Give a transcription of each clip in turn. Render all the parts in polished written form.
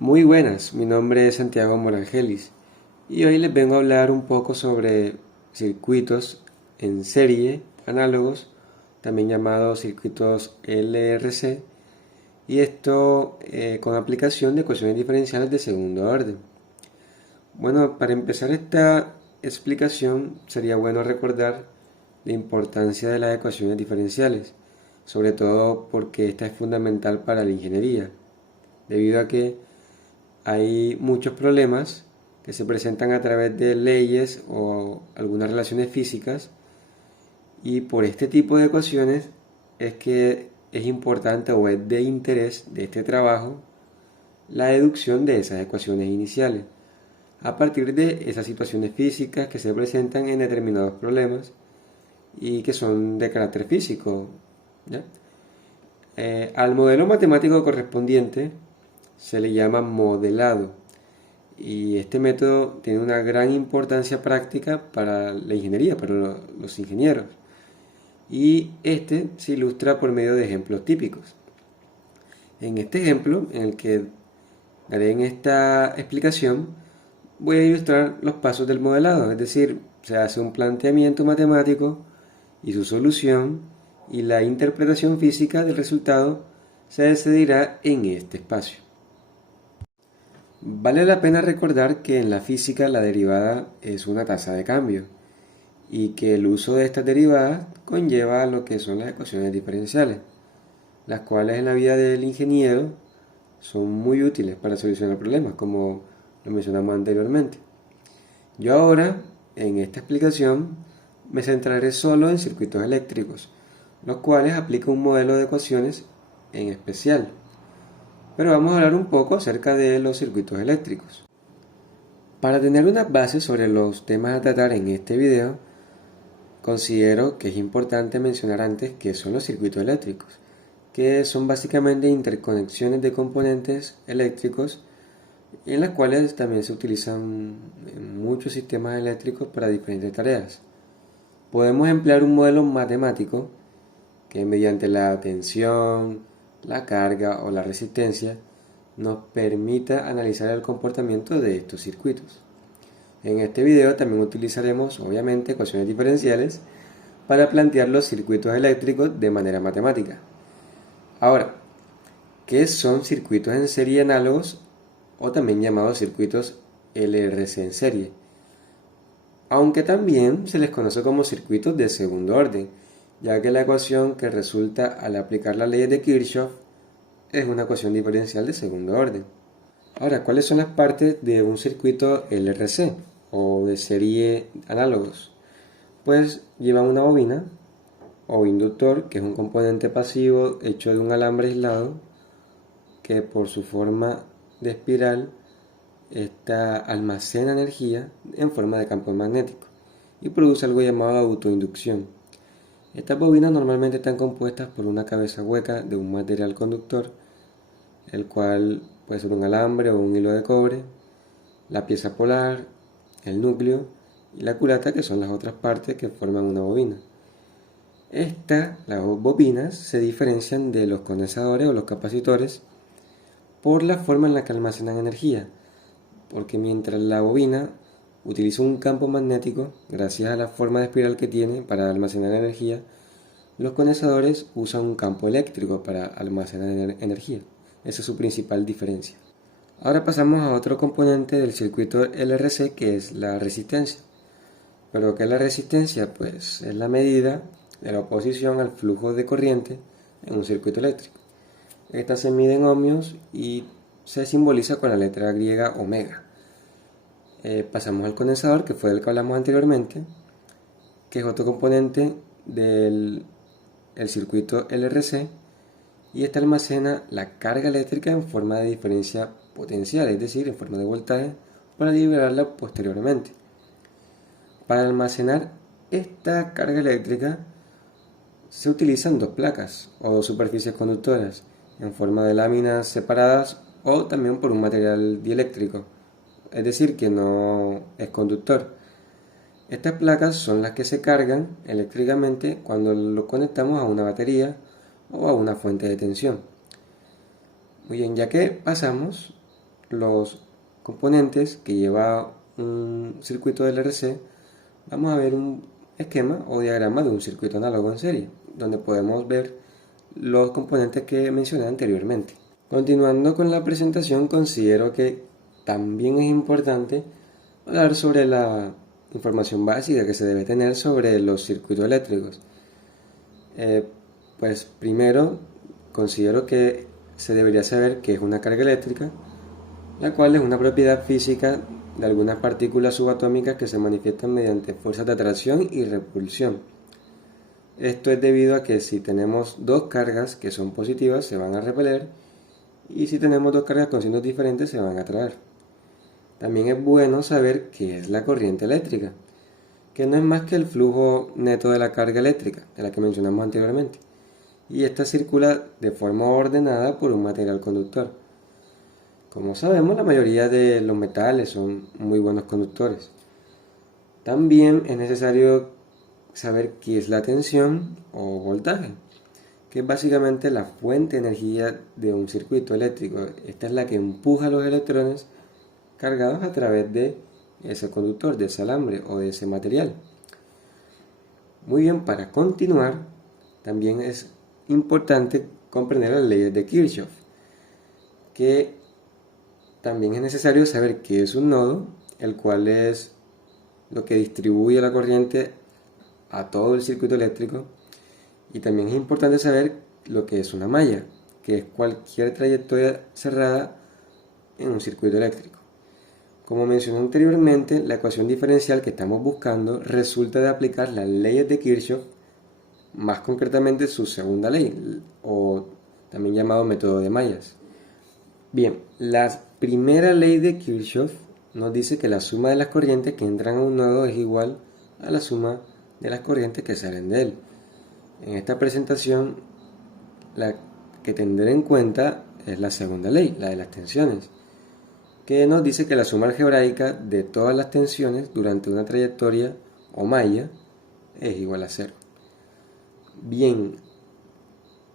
Muy buenas, mi nombre es Santiago Morangelis y hoy les vengo a hablar un poco sobre circuitos en serie análogos, también llamados circuitos LRC, y esto con aplicación de ecuaciones diferenciales de segundo orden. Bueno, para empezar esta explicación sería bueno recordar la importancia de las ecuaciones diferenciales, sobre todo porque esta es fundamental para la ingeniería, debido a que hay muchos problemas que se presentan a través de leyes o algunas relaciones físicas, y por este tipo de ecuaciones es que es importante o es de interés de este trabajo la deducción de esas ecuaciones iniciales a partir de esas situaciones físicas que se presentan en determinados problemas y que son de carácter físico, ¿ya? Al modelo matemático correspondiente se le llama modelado, y este método tiene una gran importancia práctica para la ingeniería, para los ingenieros, y este se ilustra por medio de ejemplos típicos. En este ejemplo, en el que daré en esta explicación, voy a ilustrar los pasos del modelado, es decir, se hace un planteamiento matemático y su solución, y la interpretación física del resultado se decidirá en este espacio. Vale la pena recordar que en la física la derivada es una tasa de cambio y que el uso de estas derivadas conlleva lo que son las ecuaciones diferenciales, las cuales en la vida del ingeniero son muy útiles para solucionar problemas, como lo mencionamos anteriormente. Yo ahora, en esta explicación, me centraré solo en circuitos eléctricos, los cuales aplican un modelo de ecuaciones en especial. Pero vamos a hablar un poco acerca de los circuitos eléctricos. Para tener unas bases sobre los temas a tratar en este video, considero que es importante mencionar antes qué son los circuitos eléctricos, que son básicamente interconexiones de componentes eléctricos en las cuales también se utilizan en muchos sistemas eléctricos para diferentes tareas. Podemos emplear un modelo matemático que mediante la tensión, la carga o la resistencia nos permita analizar el comportamiento de estos circuitos. En este video también utilizaremos obviamente ecuaciones diferenciales para plantear los circuitos eléctricos de manera matemática. Ahora, ¿qué son circuitos en serie análogos o también llamados circuitos LRC en serie? Aunque también se les conoce como circuitos de segundo orden, ya que la ecuación que resulta al aplicar las leyes de Kirchhoff es una ecuación diferencial de segundo orden. Ahora, ¿cuáles son las partes de un circuito LRC o de serie análogos? Pues llevan una bobina o inductor, que es un componente pasivo hecho de un alambre aislado que por su forma de espiral almacena energía en forma de campo magnético y produce algo llamado autoinducción. Estas bobinas normalmente están compuestas por una cabeza hueca de un material conductor, el cual puede ser un alambre o un hilo de cobre, la pieza polar, el núcleo y la culata, que son las otras partes que forman una bobina. Las bobinas, se diferencian de los condensadores o los capacitores por la forma en la que almacenan energía, porque mientras la bobina utiliza un campo magnético, gracias a la forma de espiral que tiene para almacenar energía, los condensadores usan un campo eléctrico para almacenar energía. Esa es su principal diferencia. Ahora pasamos a otro componente del circuito LRC, que es la resistencia. ¿Pero qué es la resistencia? Pues es la medida de la oposición al flujo de corriente en un circuito eléctrico. Esta se mide en ohmios y se simboliza con la letra griega omega. Pasamos al condensador, que fue del que hablamos anteriormente, que es otro componente del circuito LRC, y esta almacena la carga eléctrica en forma de diferencia potencial, es decir, en forma de voltaje, para liberarla posteriormente. Para almacenar esta carga eléctrica se utilizan dos placas o dos superficies conductoras en forma de láminas separadas o también por un material dieléctrico, es decir, que no es conductor. Estas placas son las que se cargan eléctricamente cuando lo conectamos a una batería o a una fuente de tensión. Muy bien, ya que pasamos los componentes que lleva un circuito del RC, vamos a ver un esquema o diagrama de un circuito análogo en serie, donde podemos ver los componentes que mencioné anteriormente. Continuando con la presentación, considero que también es importante hablar sobre la información básica que se debe tener sobre los circuitos eléctricos. Pues primero, considero que se debería saber qué es una carga eléctrica, la cual es una propiedad física de algunas partículas subatómicas que se manifiestan mediante fuerzas de atracción y repulsión. Esto es debido a que si tenemos dos cargas que son positivas se van a repeler, y si tenemos dos cargas con signos diferentes se van a atraer. También es bueno saber qué es la corriente eléctrica, que no es más que el flujo neto de la carga eléctrica, de la que mencionamos anteriormente, y esta circula de forma ordenada por un material conductor. Como sabemos, la mayoría de los metales son muy buenos conductores. También es necesario saber qué es la tensión o voltaje, que es básicamente la fuente de energía de un circuito eléctrico. Esta es la que empuja los electrones cargados a través de ese conductor, de ese alambre o de ese material. Muy bien, para continuar, también es importante comprender las leyes de Kirchhoff, que también es necesario saber qué es un nodo, el cual es lo que distribuye la corriente a todo el circuito eléctrico, y también es importante saber lo que es una malla, que es cualquier trayectoria cerrada en un circuito eléctrico. Como mencioné anteriormente, la ecuación diferencial que estamos buscando resulta de aplicar las leyes de Kirchhoff, más concretamente su segunda ley, o también llamado método de mallas. Bien, la primera ley de Kirchhoff nos dice que la suma de las corrientes que entran a un nodo es igual a la suma de las corrientes que salen de él. En esta presentación, la que tendré en cuenta es la segunda ley, la de las tensiones, que nos dice que la suma algebraica de todas las tensiones durante una trayectoria o malla es igual a 0. Bien,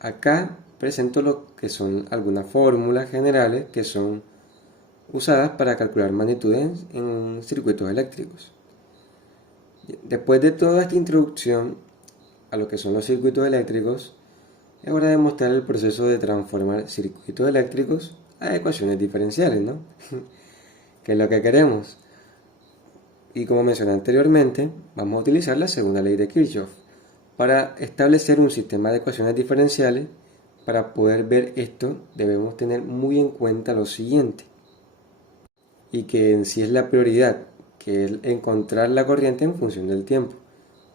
acá presento lo que son algunas fórmulas generales que son usadas para calcular magnitudes en circuitos eléctricos. Después de toda esta introducción a lo que son los circuitos eléctricos, es hora de mostrar el proceso de transformar circuitos eléctricos a ecuaciones diferenciales, ¿no? Que es lo que queremos. Y como mencioné anteriormente, vamos a utilizar la segunda ley de Kirchhoff para establecer un sistema de ecuaciones diferenciales. Para poder ver esto, debemos tener muy en cuenta lo siguiente, y que en sí es la prioridad, que es encontrar la corriente en función del tiempo,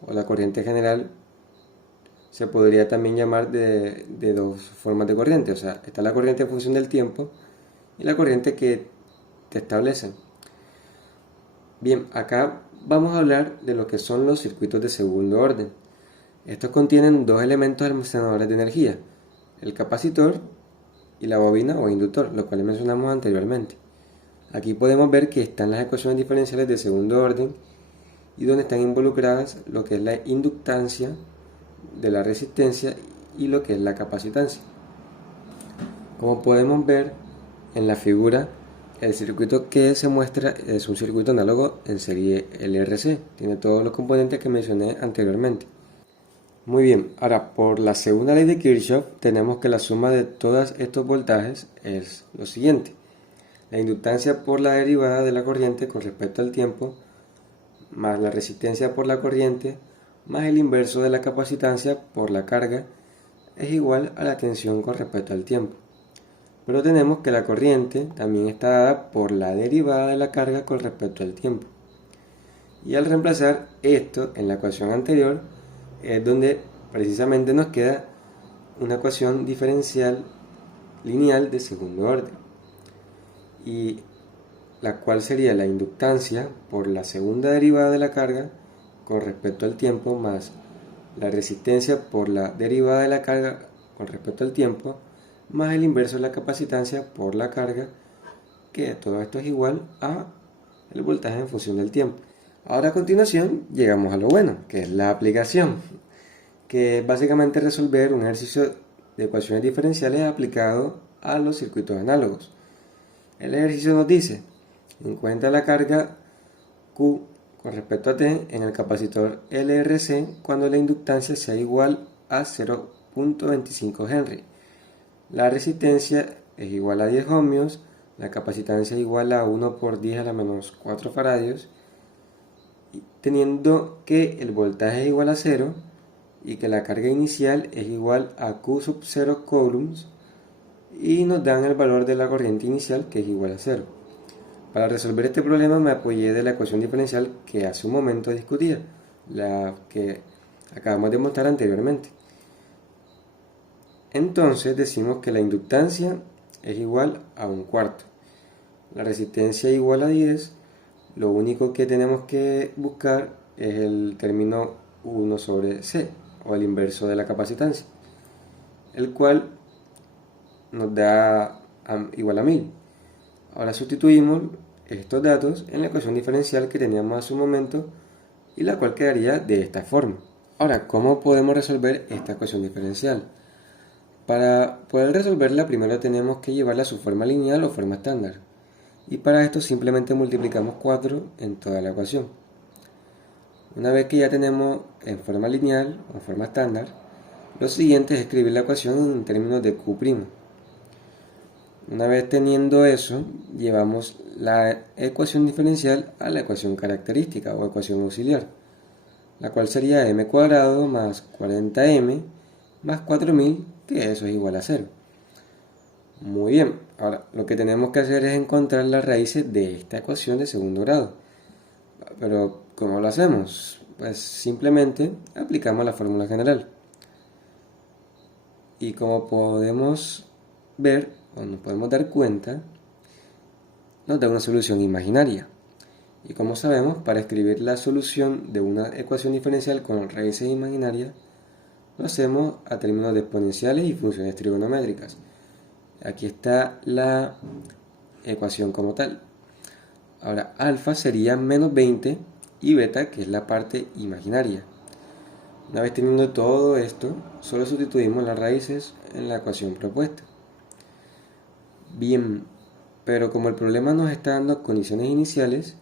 o la corriente general. Se podría también llamar de dos formas de corriente, o sea, está la corriente en función del tiempo y la corriente que te establecen. Bien, acá vamos a hablar de lo que son los circuitos de segundo orden. Estos contienen dos elementos almacenadores de energía, el capacitor y la bobina o inductor, lo cual mencionamos anteriormente. Aquí podemos ver que están las ecuaciones diferenciales de segundo orden y donde están involucradas lo que es la inductancia de la resistencia y lo que es la capacitancia. Como podemos ver en la figura, el circuito que se muestra es un circuito análogo en serie LRC, tiene todos los componentes que mencioné anteriormente. Muy bien, ahora por la segunda ley de Kirchhoff tenemos que la suma de todos estos voltajes es lo siguiente: la inductancia por la derivada de la corriente con respecto al tiempo, más la resistencia por la corriente, más el inverso de la capacitancia por la carga, es igual a la tensión con respecto al tiempo. Pero tenemos que la corriente también está dada por la derivada de la carga con respecto al tiempo. Y al reemplazar esto en la ecuación anterior, es donde precisamente nos queda una ecuación diferencial lineal de segundo orden, y la cual sería la inductancia por la segunda derivada de la carga con respecto al tiempo más la resistencia por la derivada de la carga con respecto al tiempo más el inverso de la capacitancia por la carga, que todo esto es igual a el voltaje en función del tiempo. Ahora a continuación llegamos a lo bueno, que es la aplicación, que es básicamente resolver un ejercicio de ecuaciones diferenciales aplicado a los circuitos análogos. El ejercicio nos dice, encuentra la carga Q con respecto a T en el capacitor LRC cuando la inductancia sea igual a 0.25 Henry. La resistencia es igual a 10 ohmios, la capacitancia es igual a 1 por 10 a la menos 4 faradios, teniendo que el voltaje es igual a 0 y que la carga inicial es igual a Q sub 0 coulombs, y nos dan el valor de la corriente inicial, que es igual a 0. Para resolver este problema me apoyé de la ecuación diferencial que hace un momento discutía, la que acabamos de mostrar anteriormente. Entonces decimos que la inductancia es igual a 1/4, la resistencia es igual a 10, lo único que tenemos que buscar es el término 1 sobre C, o el inverso de la capacitancia, el cual nos da igual a 1000. Ahora sustituimos estos datos en la ecuación diferencial que teníamos hace un momento y la cual quedaría de esta forma. Ahora, ¿cómo podemos resolver esta ecuación diferencial? Para poder resolverla primero tenemos que llevarla a su forma lineal o forma estándar, y para esto simplemente multiplicamos 4 en toda la ecuación. Una vez que ya tenemos en forma lineal o forma estándar, lo siguiente es escribir la ecuación en términos de Q'. Una vez teniendo eso, llevamos la ecuación diferencial a la ecuación característica o ecuación auxiliar, la cual sería m cuadrado más 40m más 4000, que eso es igual a 0. Muy bien, ahora lo que tenemos que hacer es encontrar las raíces de esta ecuación de segundo grado. Pero, ¿cómo lo hacemos? Pues simplemente aplicamos la fórmula general. Y como podemos ver, o nos podemos dar cuenta, nos da una solución imaginaria. Y como sabemos, para escribir la solución de una ecuación diferencial con raíces imaginarias, lo hacemos a términos de exponenciales y funciones trigonométricas. Aquí está la ecuación como tal. Ahora, alfa sería menos 20 y beta, que es la parte imaginaria. Una vez teniendo todo esto, solo sustituimos las raíces en la ecuación propuesta. Bien, pero como el problema nos está dando condiciones iniciales,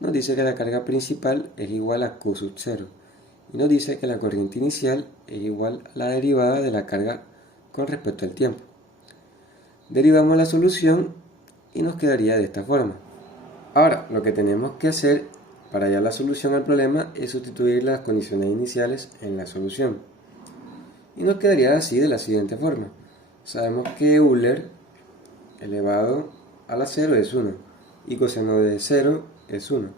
nos dice que la carga principal es igual a Q sub 0 y nos dice que la corriente inicial es igual a la derivada de la carga con respecto al tiempo. Derivamos la solución y nos quedaría de esta forma. Ahora, lo que tenemos que hacer para hallar la solución al problema es sustituir las condiciones iniciales en la solución. Y nos quedaría así de la siguiente forma. Sabemos que Euler elevado a la 0 es 1 y coseno de 0 es 1.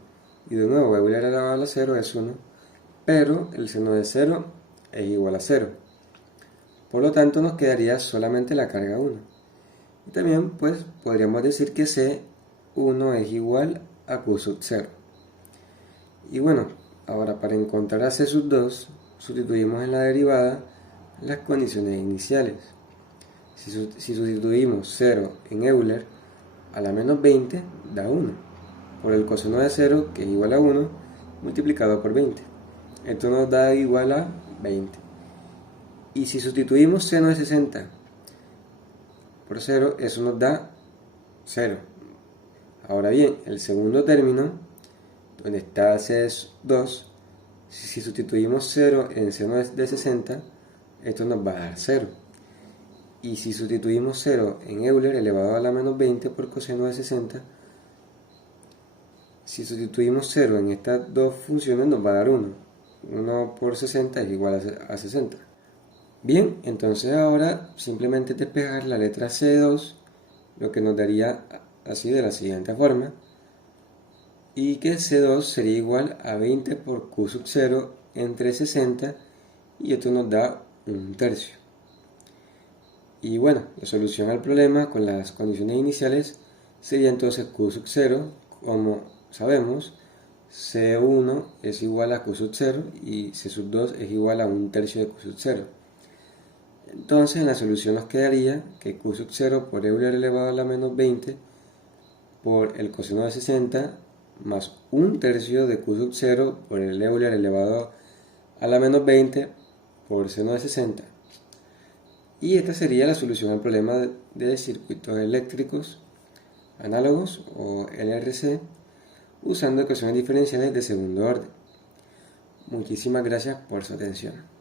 Y de nuevo, Euler elevado a la 0 es 1, pero el seno de 0 es igual a 0. Por lo tanto, nos quedaría solamente la carga 1. Y también pues podríamos decir que C1 es igual a Q sub 0. Y bueno, ahora para encontrar a C sub 2, sustituimos en la derivada las condiciones iniciales. Si sustituimos 0 en Euler, a la menos 20 da 1, por el coseno de 0, que es igual a 1, multiplicado por 20. Esto nos da igual a 20. Y si sustituimos seno de 60 por 0, eso nos da 0. Ahora bien, el segundo término, donde está C2, si sustituimos 0 en seno de 60, esto nos va a dar 0. Y si sustituimos 0 en Euler elevado a la menos 20 por coseno de 60, si sustituimos 0 en estas dos funciones nos va a dar 1. 1 por 60 es igual a 60. Bien, entonces ahora simplemente despejar la letra C2, lo que nos daría así de la siguiente forma, y que C2 sería igual a 20 por Q sub 0 entre 60, y esto nos da 1/3. Y bueno, la solución al problema con las condiciones iniciales sería entonces Q sub 0, como sabemos, C1 es igual a Q sub 0 y C sub 2 es igual a 1/3 de Q sub 0. Entonces en la solución nos quedaría que Q sub 0 por Euler elevado a la menos 20 por el coseno de 60 más 1/3 de Q sub 0 por el Euler elevado a la menos 20 por seno de 60. Y esta sería la solución al problema de circuitos eléctricos análogos o LRC usando ecuaciones diferenciales de segundo orden. Muchísimas gracias por su atención.